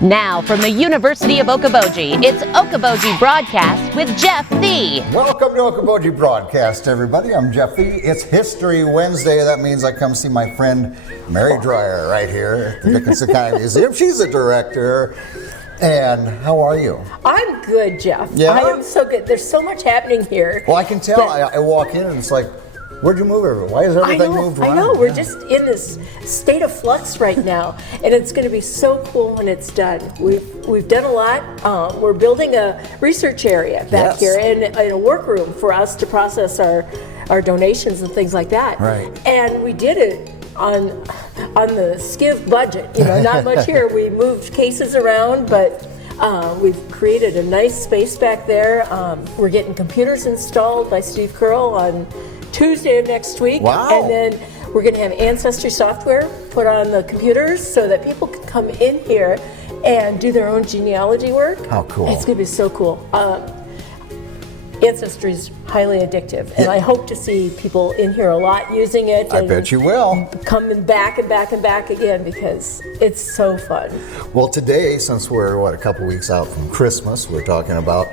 Now, from the University of Okoboji, it's Okoboji Broadcast with Jeff Thee. Welcome to Okoboji Broadcast, everybody. I'm Jeff Thee. It's History Wednesday. That means I come see my friend Mary Dreyer right here at the Dickinson County Museum. She's the director. And how are you? I'm good, Jeff. Yeah? I am so good. There's so much happening here. Well, I can tell. I walk in and it's like, where'd you move everything? Why is everything moved around? I know. We're just in this state of flux right now, and it's going to be so cool when it's done. We've done a lot. We're building a research area back here and a workroom for us to process our donations and things like that. Right. And we did it on the skiv budget. You know, not much here. We moved cases around, but we've created a nice space back there. We're getting computers installed by Steve Curl on Tuesday of next week. Wow. And then we're going to have Ancestry software put on the computers so that people can come in here and do their own genealogy work. How cool. It's going to be so cool. Ancestry is highly addictive, and I hope to see people in here a lot using it. I bet you will. Coming back and back and back again because it's so fun. Well, today, since we're, a couple weeks out from Christmas, we're talking about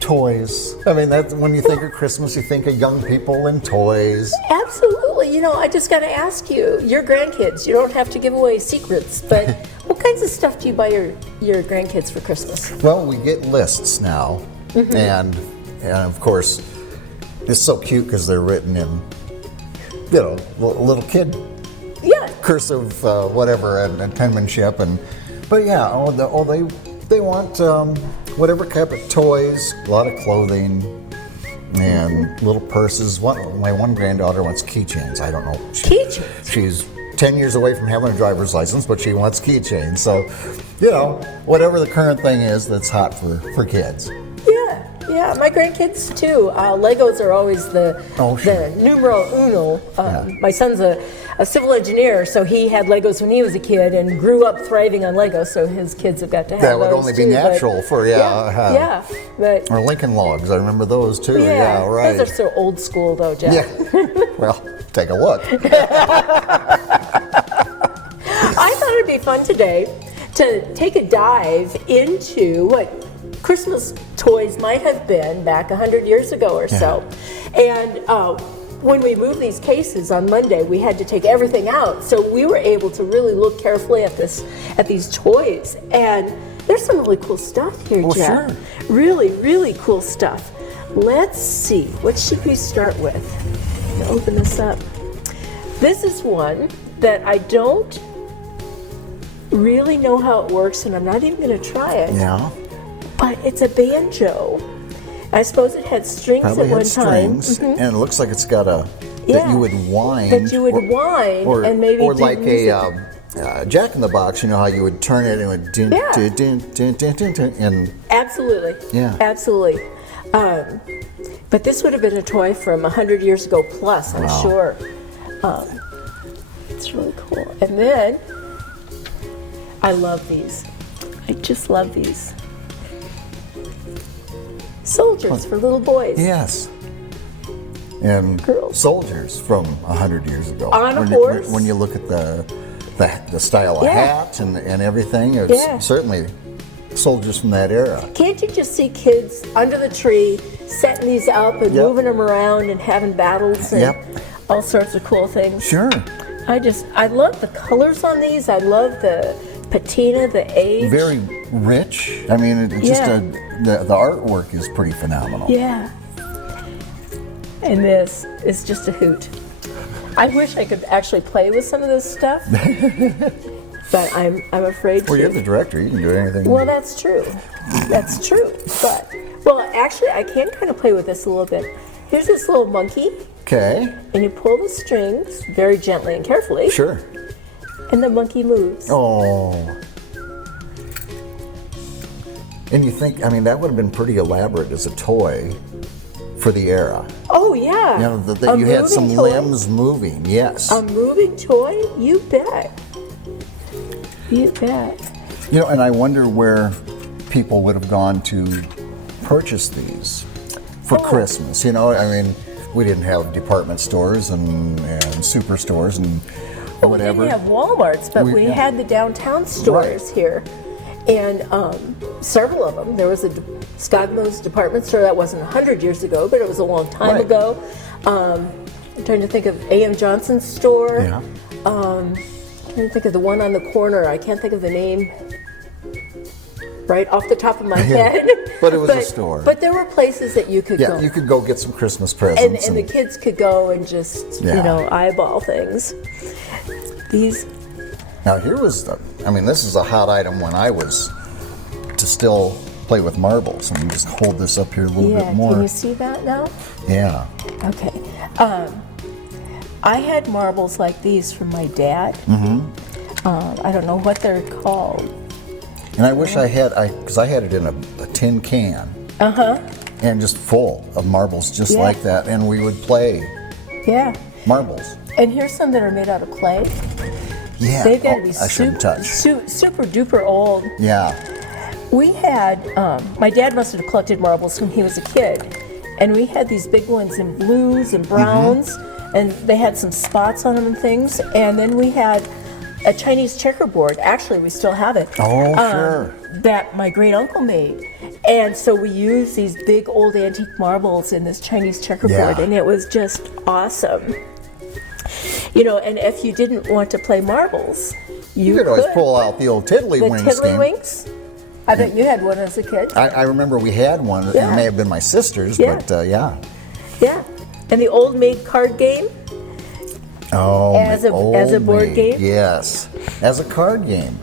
toys. I mean, that's, when you think of Christmas, you think of young people and toys. Absolutely. You know, I just got to ask you, your grandkids, you don't have to give away secrets, but what kinds of stuff do you buy your grandkids for Christmas? Well, we get lists now, and of course, it's so cute because they're written in, little kid cursive, whatever, and penmanship, but yeah, they want whatever kind of toys, a lot of clothing, and little purses. My one granddaughter wants keychains. I don't know. Keychains? She's 10 years away from having a driver's license, but she wants keychains. So, whatever the current thing is that's hot for kids. Yeah, my grandkids too. Legos are always the numero uno. My son's a civil engineer, so he had Legos when he was a kid and grew up thriving on Legos, so his kids have got to have that would those only too, be natural for but or Lincoln Logs. I remember those too. Yeah, right. Those are so old school though, Jeff. Yeah. Well, take a look. I thought it'd be fun today to take a dive into what Christmas toys might have been back 100 years ago or so. And when we moved these cases on Monday, we had to take everything out. So we were able to really look carefully at these toys. And there's some really cool stuff here, Jeff. Sure. Really, really cool stuff. Let's see. What should we start with? I'm gonna open this up. This is one that I don't really know how it works, and I'm not even going to try it. Yeah. But it's a banjo. I suppose it had strings Probably at one had strings, time. and it looks like it's got that you would wind. That you would wind and maybe or do like music. a Jack in the Box. You know how you would turn it and it would din, din, din, din, din, din, din, and Absolutely. Yeah. Absolutely. But this would have been a toy from 100 years ago plus, I'm sure. It's really cool. And then I love these. I just love these. Soldiers for little boys. Yes. And Girls. soldiers from 100 years ago. On a horse. When you look at the style of hat and everything, it's certainly soldiers from that era. Can't you just see kids under the tree setting these up and moving them around and having battles and all sorts of cool things? Sure. I love the colors on these. I love the patina, the age. Very rich. I mean, it's just the artwork is pretty phenomenal. Yeah. And this is just a hoot. I wish I could actually play with some of this stuff, but I'm afraid to. Well, you're the director. You can do anything. Well, that's true. That's true. But, actually, I can kind of play with this a little bit. Here's this little monkey. Okay. And you pull the strings very gently and carefully. Sure. And the monkey moves. Oh. And you think, that would have been pretty elaborate as a toy for the era. Oh, yeah. That you had some limbs moving, yes. A moving toy? You bet. You bet. And I wonder where people would have gone to purchase these for Christmas. We didn't have department stores and superstores and whatever. We didn't have Walmarts, but we had the downtown stores here. and several of them. There was a Skagmo's department store that wasn't 100 years ago, but it was a long time Right. ago. I'm trying to think of A.M. Johnson's store. Yeah. I'm trying to think of the one on the corner. I can't think of the name right off the top of my head. But it was a store. But there were places that you could Yeah, go. you could go get some Christmas presents. And the kids could go and just, eyeball things. These. Now here was this is a hot item when I was to still play with marbles. Let me just hold this up here a little bit more. Can you see that now? Yeah. Okay. I had marbles like these from my dad. I don't know what they're called. And I wish I had, because I had it in a tin can. And just full of marbles just like that. And we would play marbles. And here's some that are made out of clay. Yeah. They've got to be I shouldn't touch. super duper old. Yeah. We had, my dad must have collected marbles when he was a kid. And we had these big ones in blues and browns. And they had some spots on them and things. And then we had a Chinese checkerboard. Actually, we still have it. Oh, sure. That my great uncle made. And so we used these big old antique marbles in this Chinese checkerboard. And it was just awesome. And if you didn't want to play marbles, you could always pull out the old tiddlywinks. The tiddlywinks? I bet you had one as a kid. I remember we had one. It may have been my sister's, but yeah. Yeah. And the old maid card game? Oh, as a board game? Yes. As a card game.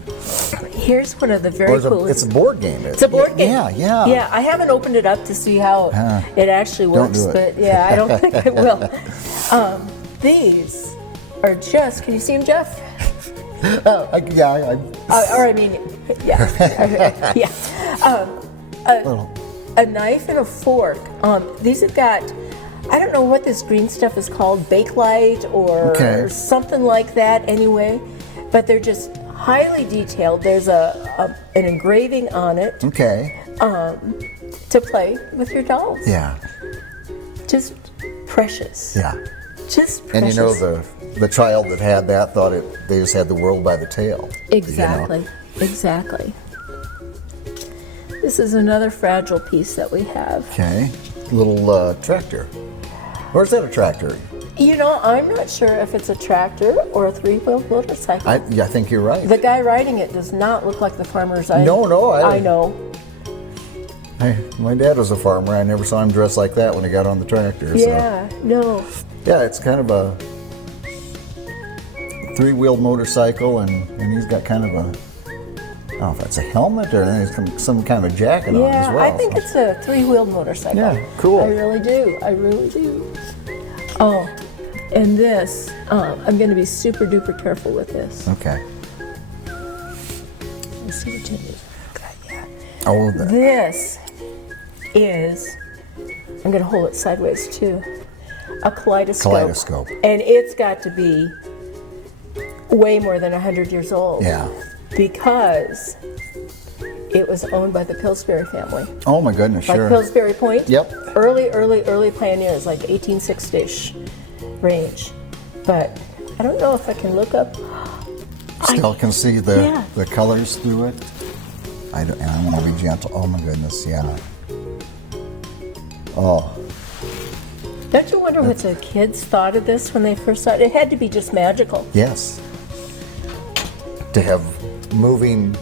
Here's one of the very cool. It's a board game. It's a board game. Yeah. Yeah, I haven't opened it up to see how it actually works, Don't do it. but yeah, I don't think I will. These are just, can you see them, Jeff? Yeah. A knife and a fork. These have got, I don't know what this green stuff is called, Bakelite or something like that anyway, but they're just highly detailed. There's an engraving on it. Okay. To play with your dolls. Yeah. Just precious. Yeah. Just precious. And the child that had that thought they just had the world by the tail. Exactly. Exactly. This is another fragile piece that we have. Okay. Little tractor. Or is that a tractor? I'm not sure if it's a tractor or a three-wheel motorcycle. I think you're right. The guy riding it does not look like the farmers I know. I know. My dad was a farmer. I never saw him dressed like that when he got on the tractor. Yeah, no. Yeah, it's kind of a three-wheeled motorcycle, and he's got kind of a, I don't know if that's a helmet or some kind of a jacket on as well. Yeah, I think it's a three-wheeled motorcycle. Yeah, cool. I really do. Oh, and this, I'm going to be super duper careful with this. Okay. Let's see what it is. Okay, yeah. Oh, this is, I'm going to hold it sideways too, a kaleidoscope. And it's got to be way more than 100 years old. Yeah. Because it was owned by the Pillsbury family. Oh my goodness, like sure. Pillsbury Point? Yep. Early pioneers, like 1860-ish range. But I don't know if I can look up. Still can see the colors through it. And I want to be gentle. Oh my goodness, yeah. Oh. Don't you wonder what the kids thought of this when they first saw it? It had to be just magical. Yes. To have moving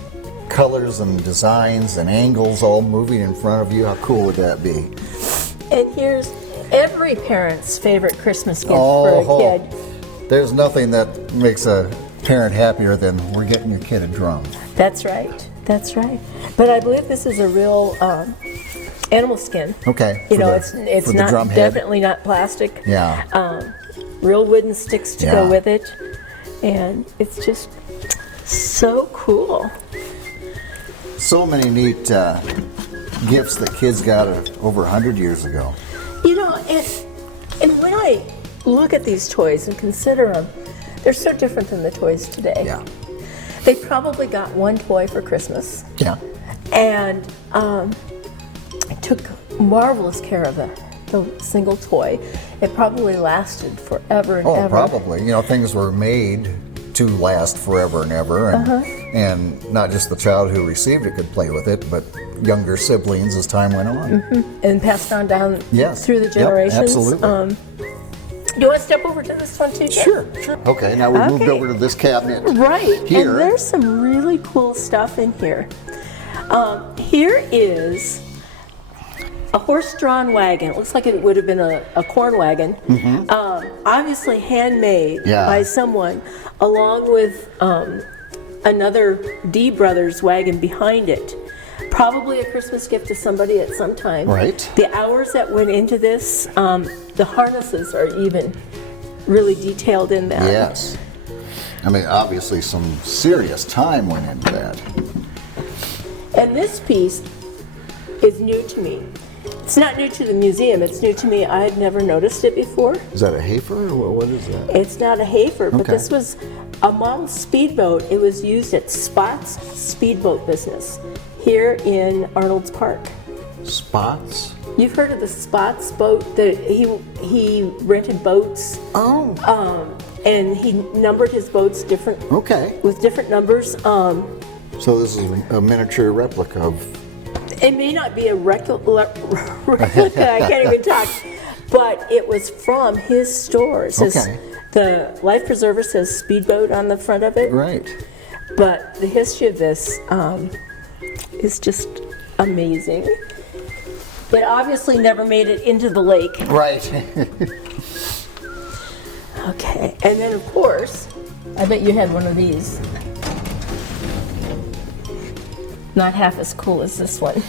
colors and designs and angles all moving in front of you, how cool would that be? And here's every parent's favorite Christmas gift for a kid. There's nothing that makes a parent happier than we're getting your kid a drum. That's right. But I believe this is a real animal skin. Okay. It's not definitely not plastic. Yeah. Real wooden sticks to go with it, and it's just so cool. So many neat gifts that kids got over 100 years ago. And when I look at these toys and consider them, they're so different than the toys today. Yeah. They probably got one toy for Christmas. Yeah. And took marvelous care of the single toy. It probably lasted forever and ever. Oh, probably. Things were made to last forever and ever, and not just the child who received it could play with it, but younger siblings as time went on. And passed on down Yes. through the Yep, generations. absolutely. Do you want to step over to this one too, Jeff? Sure. Okay, now we moved Okay. over to this cabinet. Right, Here. and there's some really cool stuff in here. Here is a horse-drawn wagon. It looks like it would have been a corn wagon. Obviously handmade by someone, along with another D Brothers wagon behind it. Probably a Christmas gift to somebody at some time. Right. The hours that went into this, the harnesses are even really detailed in that. Yes. I mean, obviously some serious time went into that. And this piece is new to me. It's not new to the museum, it's new to me. I had never noticed it before. Is that a heifer or what is that? It's not a heifer, but Okay. this was a model speedboat. It was used at Spot's Speedboat Business here in Arnold's Park. Spots? You've heard of the Spot's boat? That he rented boats. Oh. And he numbered his boats different Okay. with different numbers. So this is a miniature replica of. It may not be a replica, I can't even talk, but it was from his store. It says, Okay. the life preserver says speedboat on the front of it. Right. But the history of this is just amazing. It obviously never made it into the lake. Right. Okay, and then of course, I bet you had one of these. Not half as cool as this one.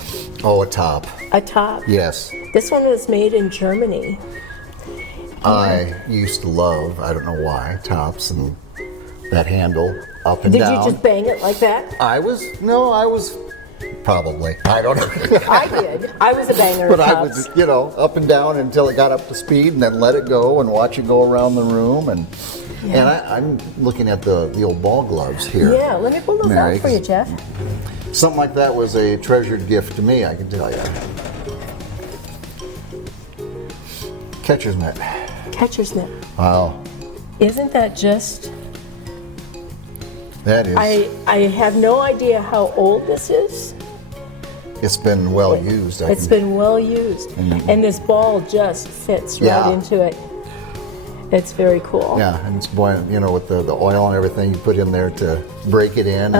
Oh, a top. A top. Yes. This one was made in Germany. I used to love, I don't know why, tops and that handle up and Did down. you just bang it like that? I was probably. I don't know. I did. I was a banger But of I tops. was, up and down until it got up to speed, and then let it go and watch it go around the room. And I'm looking at the old ball gloves here. Yeah, let me pull those Mary, out for you, Jeff. Something like that was a treasured gift to me, I can tell you. Catcher's mitt. Catcher's mitt. Wow. Isn't that just... That is. I have no idea how old this is. It's been well used. It's been well used. And this ball just fits right into it. It's very cool. Yeah, and it's boiling, with the oil and everything you put in there to break it in.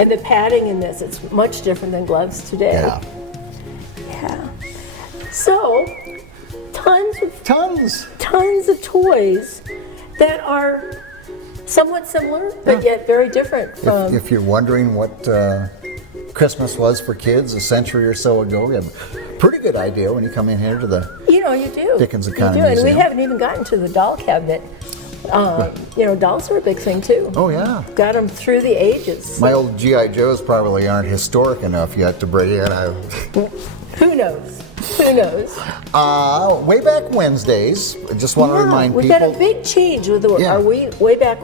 And the padding in this, it's much different than gloves today. Yeah. Yeah. So, tons of toys that are somewhat similar, but yet very different from... If you're wondering what Christmas was for kids a century or so ago, you have a pretty good idea when you come in here to the You do. Dickinson County You do. And we Museum. haven't even gotten to the doll cabinet. Dolls are a big thing too. Oh, yeah. Got them through the ages. My old G.I. Joes probably aren't historic enough yet to bring in. Who knows? Who knows? Way back Wednesdays, I just want to remind we've people. got a big change with our way back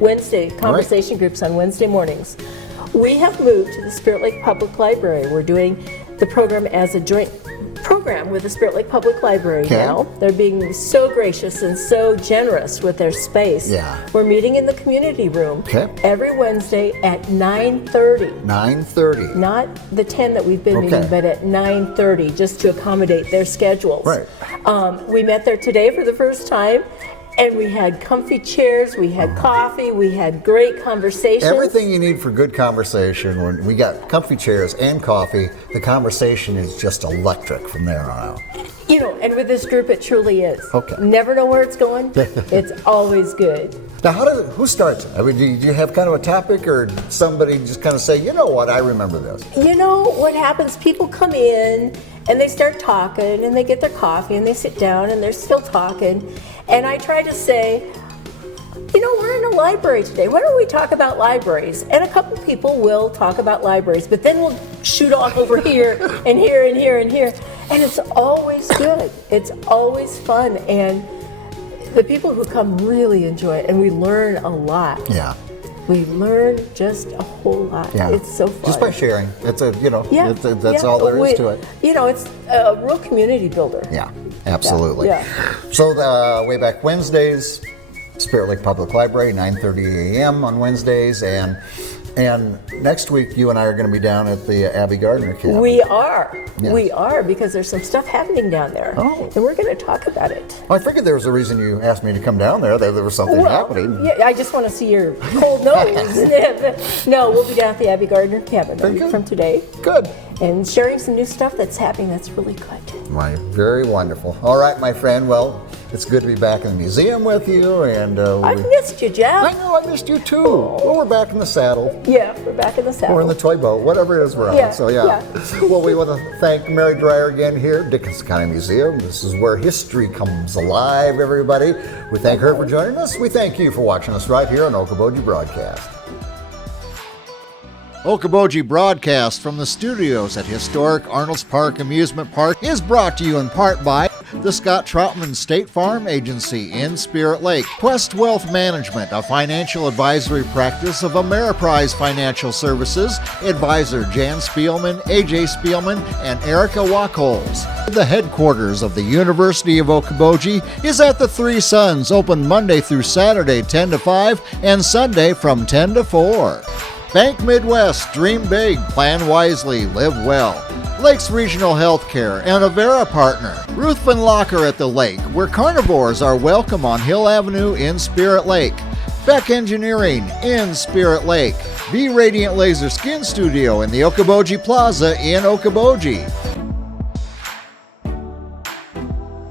Wednesday conversation groups on Wednesday mornings. We have moved to the Spirit Lake Public Library. We're doing the program as a joint program with the Spirit Lake Public Library now. They're being so gracious and so generous with their space. Yeah. We're meeting in the community room every Wednesday at 9:30. 9:30. Not the 10 that we've been meeting, but at 9:30, just to accommodate their schedules. Right. We met there today for the first time, and we had comfy chairs, we had coffee, we had great conversations. Everything you need for good conversation. When we got comfy chairs and coffee, the conversation is just electric from there on out. And with this group, it truly is. Okay. Never know where it's going. It's always good. Now, who starts it? I mean, do you have kind of a topic, or somebody just kind of say, you know what, I remember this? What happens? People come in and they start talking, and they get their coffee, and they sit down, and they're still talking. And I try to say, we're in a library today. Why don't we talk about libraries? And a couple people will talk about libraries, but then we'll shoot off over here and here and here and here. And it's always good. It's always fun. And the people who come really enjoy it, and we learn a lot. Yeah. We learn just a whole lot. Yeah. It's so fun. Just by sharing. It's that's all there is to it. It's a real community builder. Yeah, absolutely. Yeah. So the way back Wednesdays, Spirit Lake Public Library, 9:30 a.m. on Wednesdays, and next week you and I are going to be down at the Abby Gardner Cabin. We are. Yeah. We are, because there's some stuff happening down there. Oh. And we're going to talk about it. I figured there was a reason you asked me to come down there. That there was something happening. Yeah, I just want to see your cold nose. No, we'll be down at the Abby Gardner Cabin Very good. from today. Good. And sharing some new stuff that's happening that's really good. My very wonderful. All right, my friend. Well, it's good to be back in the museum with you, and I've missed you, Jeff. I know I missed you too. Well, we're back in the saddle. Yeah, we're back in the saddle. We're in the toy boat, whatever it is we're on. Yeah, So yeah. Well, we want to thank Mary Dreyer again here at Dickinson County Museum. This is where history comes alive, everybody. We thank her for joining us. We thank you for watching us right here on Okoboji Broadcast. Okoboji Broadcast from the studios at historic Arnold's Park Amusement Park is brought to you in part by the Scott Troutman State Farm Agency in Spirit Lake, Quest Wealth Management, a financial advisory practice of Ameriprise Financial Services, advisor Jan Spielman, AJ Spielman, and Erica Wachholz. The headquarters of the University of Okoboji is at the Three Sons, open Monday through Saturday 10 to 5 and Sunday from 10 to 4. Bank Midwest, dream big, plan wisely, live well. Lakes Regional Healthcare and a Vera partner. Ruthven Locker at the lake, where carnivores are welcome on Hill Avenue in Spirit Lake. Beck Engineering in Spirit Lake. Be Radiant Laser Skin Studio in the Okoboji Plaza in Okoboji.